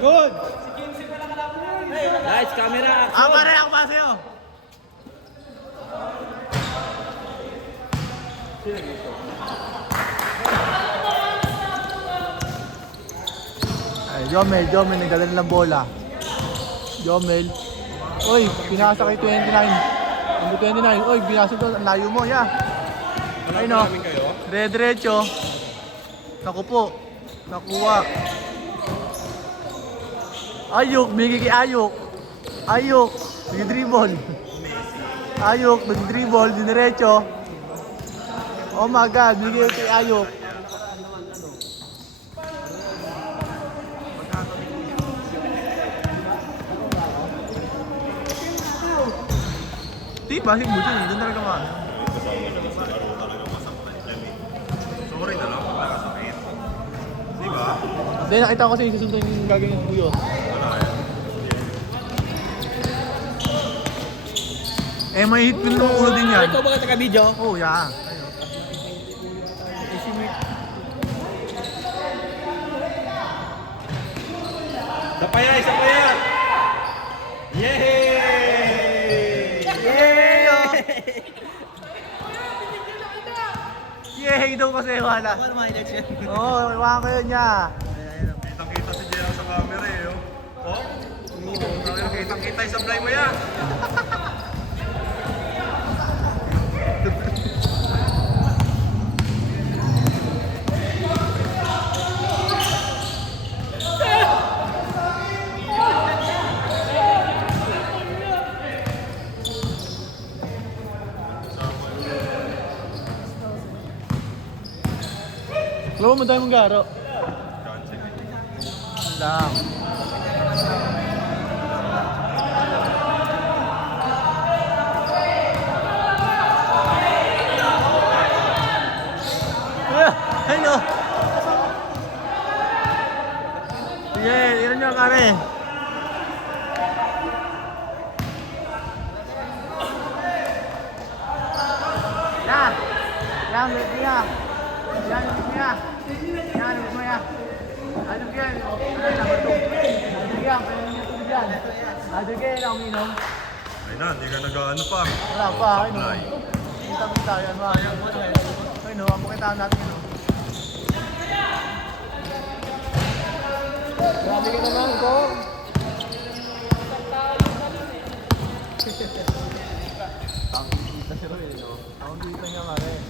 Good! Lights, camera, Ah, pare, ako pa sa'yo. Ay, Jomel, nagdala ng bola. Jomel. Oy, pinasa kay 29. Number 29. Oy, binasa doon. Ang layo mo, ya. Ay, no. Diretso. Naku po. Nakuha. Ayok, bigay kay Ayok. Ayok, nag-dribble. Ayok, nag-dribble, diniretso. Oh my God, bigay kay Ayok. Di, basig mo dyan. Doon talaga ka. Sorry na lang, nakasakit. Di ba? Hindi, nakita ko kasi susunod yung gagawin ng Buyo. Wala yan. Eh, may hit pin ng ulo din yan. Ikaw ba ka taga-video? Oh, yeah. Isa pa yan, isa pa yan! Yay! Yay! Oh. Yay daw kasi wala. Oo, wala kayo niya. Kitang-kita si Jero sa camera eh, oh. Oh? Kitang-kita yung sablay mo yan. Alam mo, tayo mong garo. Lang. Hello. Sige, ilan nyo kare. Yan. Yan, ulit niya. Yan, ulit niya. Yan, ulit mo yan. Ano yan? Ano yan? Number 2. Ano yan? Pwede niyo tulog yan. Ano yan? Ang minom. Ay na, hindi ka nag-ano pa. Wala pa. Ay, no. Kita-kita yan. Ay, no. Ang pakitaan natin, no. Grabe ka naman, ko. Ang kita siya rin, no? Ang kita niya nga rin.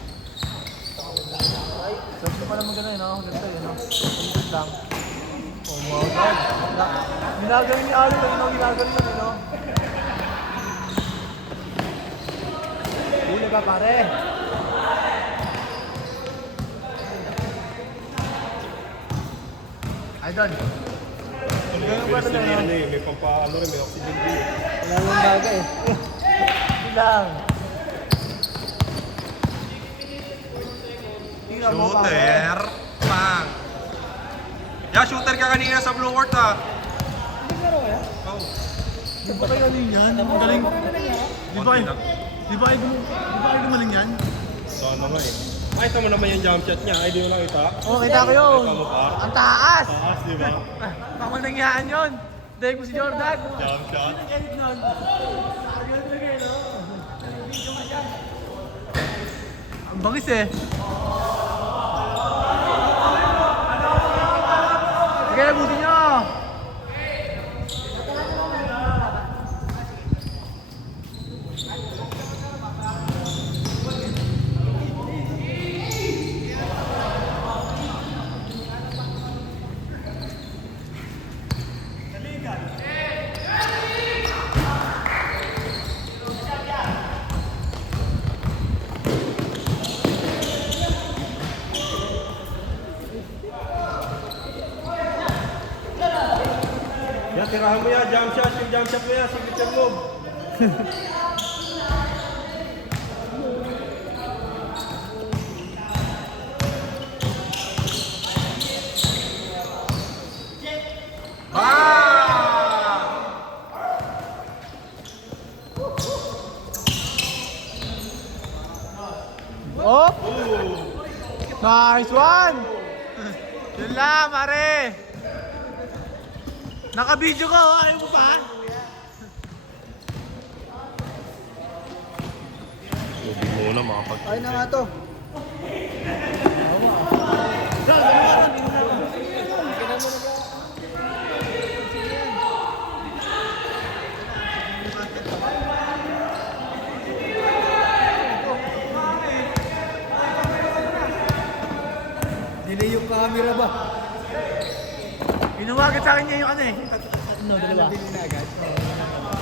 Gusto pa naman gano'n, no? Ganda yun, no? Pagkit lang. Oh my God. Ginagaling ni Alo, no? Ginagaling yun, no? Huli ka, pare. Idol. Ang ganun ba Bilis na, din no? yan eh, may pampaano rin, may oxygen din eh. Wala nang bagay. Hindi lang. Tingnan mo, pare. Shooter! Pang! Yeah, shooter ka kanina sa blue court ah. Oh. Di ba kayo galing yan? Ang galing. Di ba kayo? Di ba kayo gumaling yan? Sana nga eh. Makita mo naman yung jump shot niya, ay di mo nakita. Oo, kita ko yun. Kita mo pa? Ang taas! Taas, di ba? Baka nangyaan yun. Dahil ko si Jordan. Jump shot. Edit nun. Ganun talaga yun, no? Video ka dyan. Ang bangis eh. Sige, labutin nyo. Yan, tirahan mo yan, jump shot, yung jump shot mo yan, signature move. Oh! Nice one! Yun lang, pare! Naka-video ko, oh. Ayaw mo pa? Hindi muna makapag... Ay na nga to. Delay yung camera ba? Inuwagat sa akin niya yung ano eh. Ano, dalawa? Delay na agad.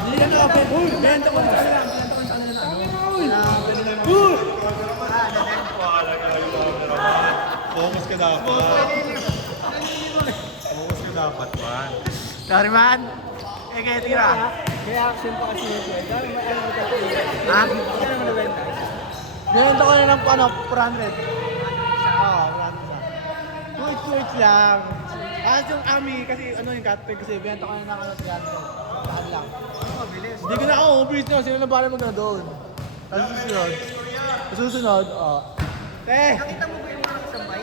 Hindi yan ako. Benta ko na lang. Focus ka dapat. Focus ka dapat, man. Sorry man. Eh, kaya tira. Kaya action pa kasi ito. Dahil may ano ka ito. Ha? Kaya mo nabenta. Benta ko na ng ano, 400. Oo, marami sa. Twitch lang. Tapos yung Ami, kasi ano yung cut kasi benta ko na ng ano, 300. Saan lang. Mabilis. Hindi ko na ako, ubis nyo. Sino na bala mo na doon? Tapos susunod. Susunod, Nakita mo ba yung mga nakasambay?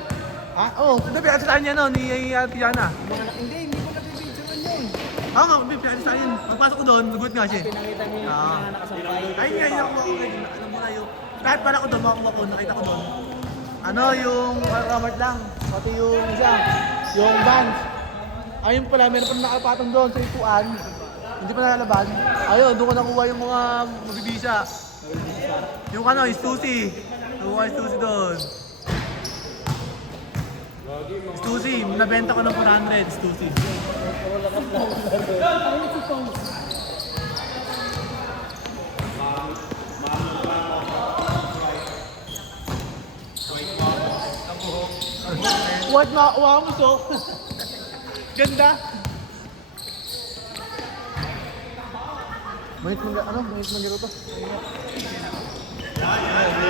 Ha? Oo, hindi, pinagsasahan niya no, ni Tiana. Hindi mo nabibidyo man yun. Oo nga, pinagsasahan. Pagpasok ko doon, nagulat nga siya. Pinakita niya yung Ah. mga nakasambay. Ay, nga, yung nakuha ko ngayon. Alam mo na yung... Kahit pala ko doon, makakuha ko, nakita ko doon. Ano, yung Walmart lang. Pati yung isa, yung Vans. Ayun pala, meron pa nakapatong doon sa ituan. Hindi pa nalalaban. Ayun, doon ko nakuha yung mga mabibisa. Yung ano, yung Stussy. Nakuha yung Stussy doon. Stussy, nabenta ko ng 400, Stussy. What na mo so? Ganda. Manit mag ano? Manit magiro to.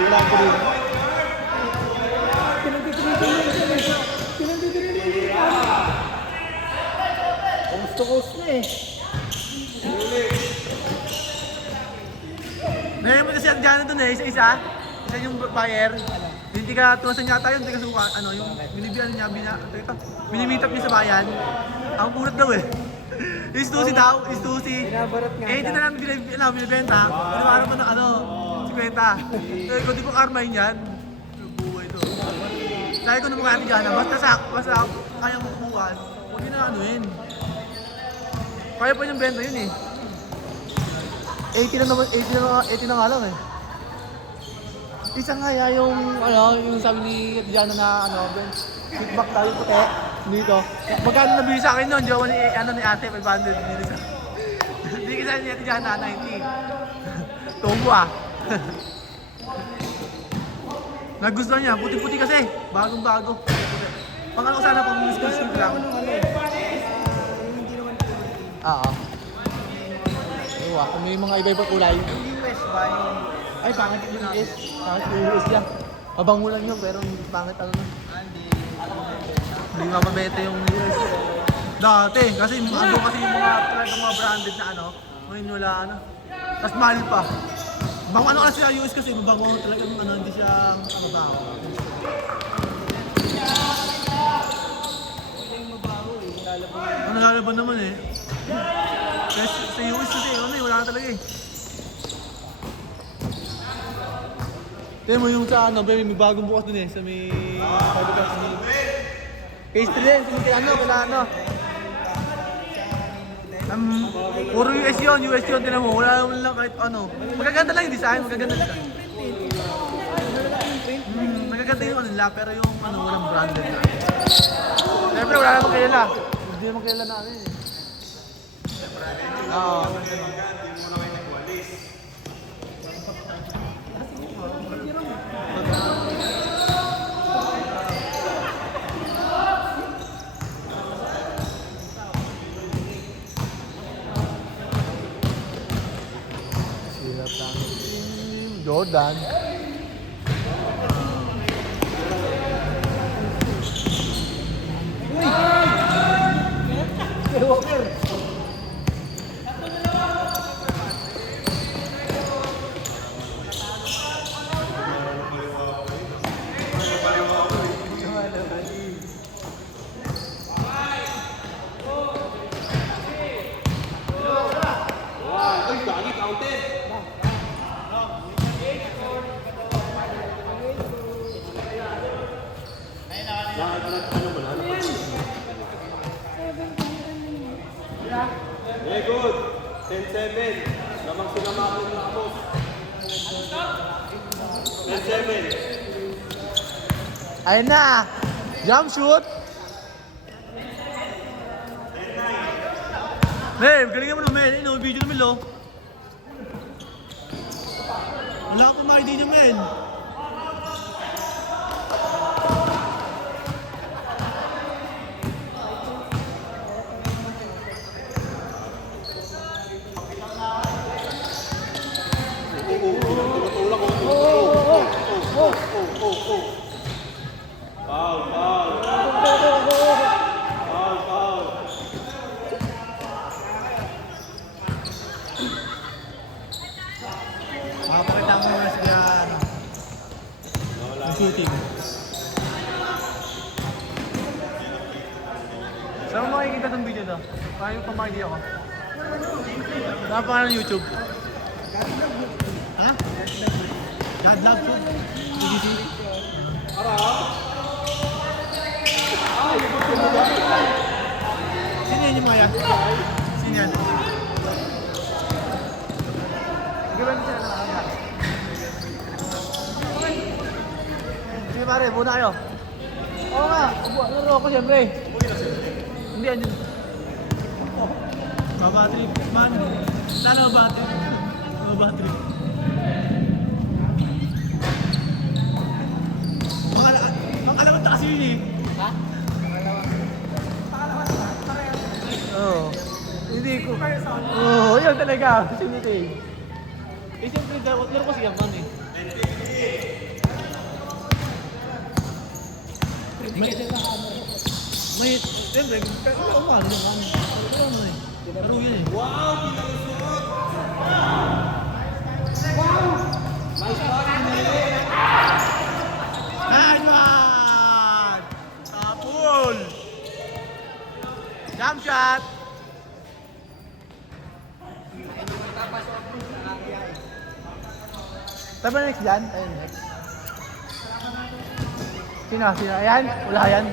Wala ko rin. Coast na eh. Meron mo kasi ang dyan doon eh, isa-isa. Isa yung buyer. Hindi ka tuwasan yata yun, hindi ka suka, ano, yung binibian niya, minimit up niya sa bayan. Ang kunat daw eh. Yung Stussy daw, yung Stussy. Binabarot nga Eh, hindi na namin binibenta. Pinawaran mo ng ano, 50. Eh, kung di ko Carmine yan, yung buhay to. Sabi ko ng mga ate dyan, basta kayang makukuhan, huwag yun na ano yun. Kaya pa yung benta yun eh. 80 na naman, 80 na nga lang eh. Isa nga yung ano, yung sabi ni Diana na ano, feedback tayo puti dito. Magkano nabili sa akin noon, jowa ni ano ni Ate 500 dito sa. Hindi kasi ni Ate Diana 90. Tubo ah. Nagustuhan niya, puti-puti kasi, bagong-bago. Pang ano sana pang school lang. Oo. Ewa, kung may mga iba-ibang kulay. US ba yung... Ay, pangit yung US. Pangit yung US yan. Mabango lang yun, pero pangit ano nun. Hindi mapabenta yung US. Dati, kasi ano kasi yung mga talagang mga branded na ano. Ngayon wala ano. Tapos mahal pa. Bang ano kasi sa US kasi mabango talagang ano, hindi siya mabaho. Ano lalaban naman eh. Kasi sa US kasi ano eh, wala na talaga eh. Tignan mo yung sa ano, may bagong bukas dun eh, sa may... Pastry din, sa ano, kala ano. Puro US yun, tignan mo, wala naman lang kahit ano. Magaganda lang yung design, magaganda lang. Magaganda yung ano nila, pero yung ano, walang branded na. Siyempre, wala naman kilala. Hindi naman kilala namin eh. Oo. Sirap lang. Jordan. Walker! Very good. 10-7. Lamang sinama ko ng Ramos. 10-7. Ayun na! Jump shoot! Mel, galingan mo na Mel. Ino, video na Mel oh. Wala akong makita niya Mel. Tulak ko. Foul. Pakita mo na siya. Ang shooting. Saan mo makikita itong video to? Paano pa makikita ako? Napakan ng YouTube. Ha? God love food. BBC. Sino yan yung mga? Sino yan? Gawin siya na aga. Sige pare, muna kayo. Oo nga, laro ako siyempre. Hindi, andyan. Mabatrip, man. Sana mabatrip. Mabatrip. Makalaman ta kasi yun eh. Ha? Oo. Hindi ko. Oo, yun talaga. Sinutin. Eh, siyempre, laro ko siya man eh. May, siyempre, pero umano naman. Pero ano eh. Laro yun eh. Wow! Nice shot, Pinele! Nice one! Tapol! Jump shot! Tayo ba next dyan? Tayo next. Sino? Ayan? Wala yan?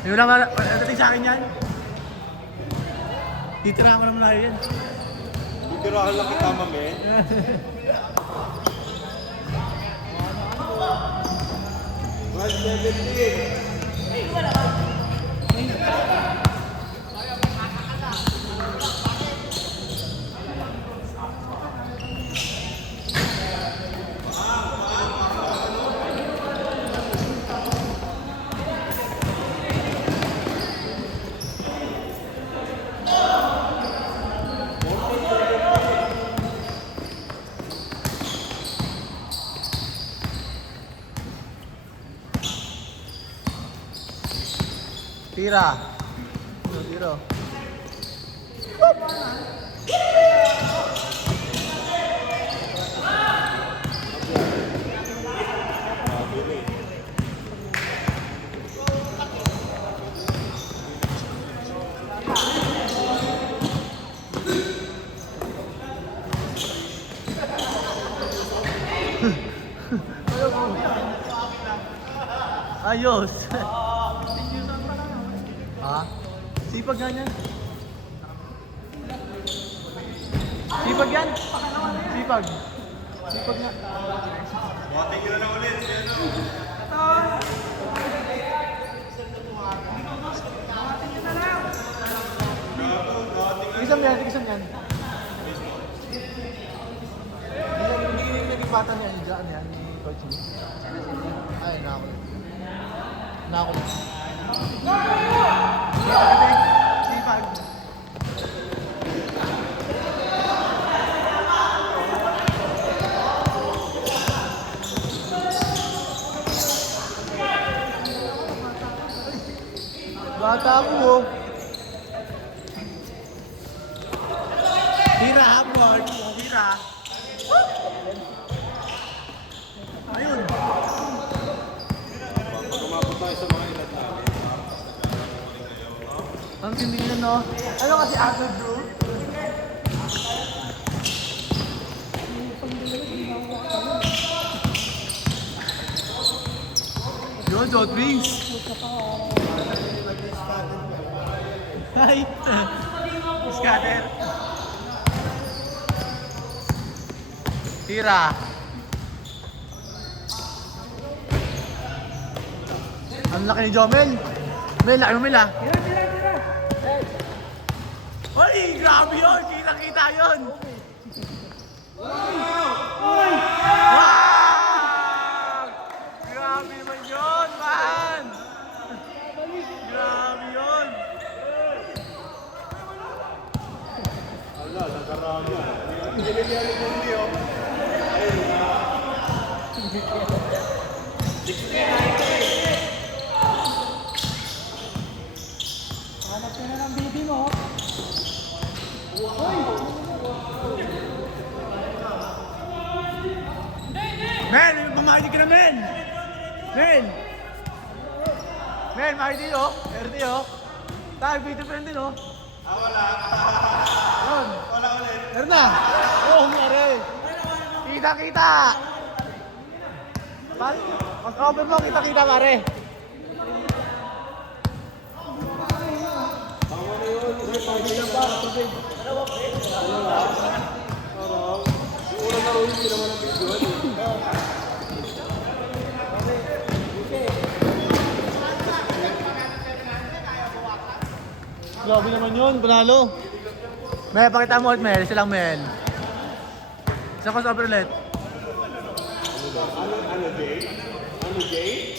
Hindi mo naman, natating sa akin yan? Titirahan ko naman na yan. Butirahan lang kita, mame. Right 17. Tira. Tiro. Ayos. Ha? Sipag nga yan. Sipag yan. Sipag. Sipag nga. Buhating nyo na ulit. Isang yan, isang yan. Hindi nagipatan yan, dyan yan, ni Coach Lee. Ay, nako. Nako. Sipag. Bata ko. Tira, upward. Tira. Ayun. Pag umabot tayo sa mga ilan namin. Ang tindi na, no? Ano kasi after Drew? Yun, Jot Rings. Ay! Scatter. Tira. Ang laki ni Jomel. Mel, laki mo Mel ah. Hoy, grabe yun. Kita-kita yun. Wow! Grabe naman yun, man. Grabe yun. Hanap ka na ng baby mo. Men, mamakinig ka na, men! Men! Men, makinig oh. RD oh. Tayo, video friend din oh. Wala. Yun. Wala ulit. Meron na. Oo, mare. Kita-kita. Mas over mo, kita-kita, pare. Grabe naman yun, panalo. Mel, pakita mo ulit, Mel. Isa lang, Mel. Isa ko sa over ulit. Ano, Jay? Ano, Jay?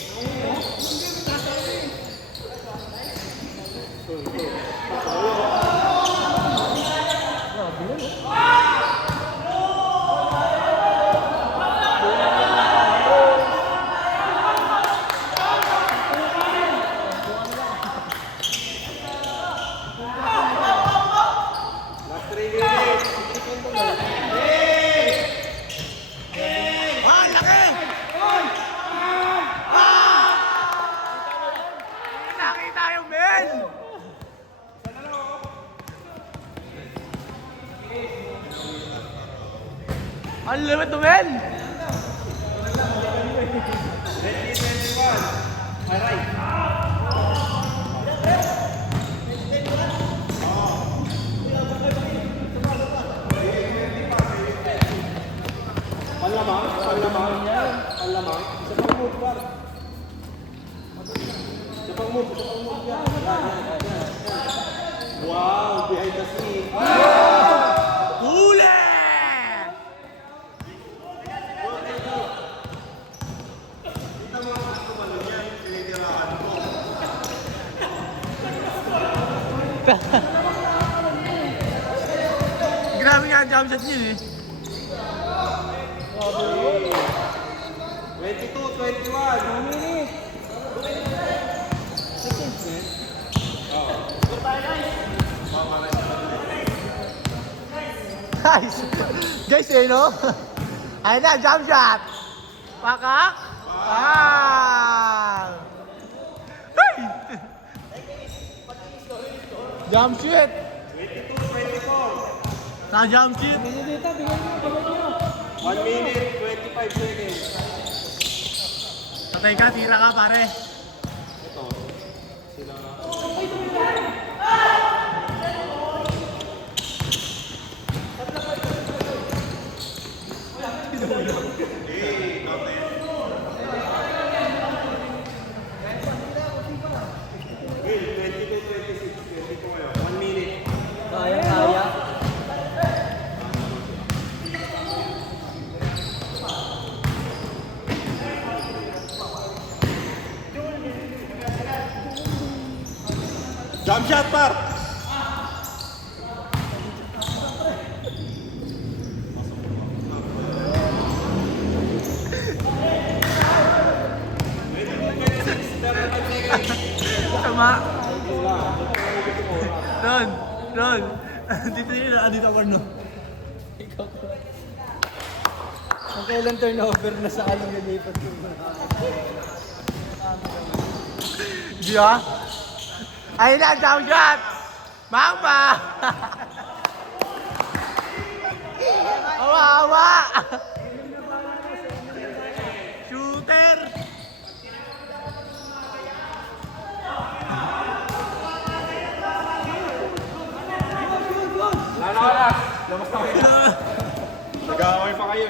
Nakita yung Mel! Ang limit to Mel! Panlamang. Isa pang move ba? Isa pang move yan. Wow, behind the scene. Huli! Grabe nga ang jump shot niyo eh. 22, 21. Minute. Guys, guys eh no? Ayun na, jump shot! Pakak! Bang! Hey! Jump shot! 22, 24. Na jump shot! Bigyan dito, bigyan nyo. 1 minute, 25 seconds. Patay ka, tira ka pare. Ito. Sila. Will, 22, 26, 24. 1 minute. Kaya. Jump shot, par! Tama. Ron. Dito ako no. Kung kailan turnover na sa anong nilipat yung mga. Di ba? Ayun na, jump shot! Mama! Awa! Shooter! Labas na kayo. Nag-aaway pa kayo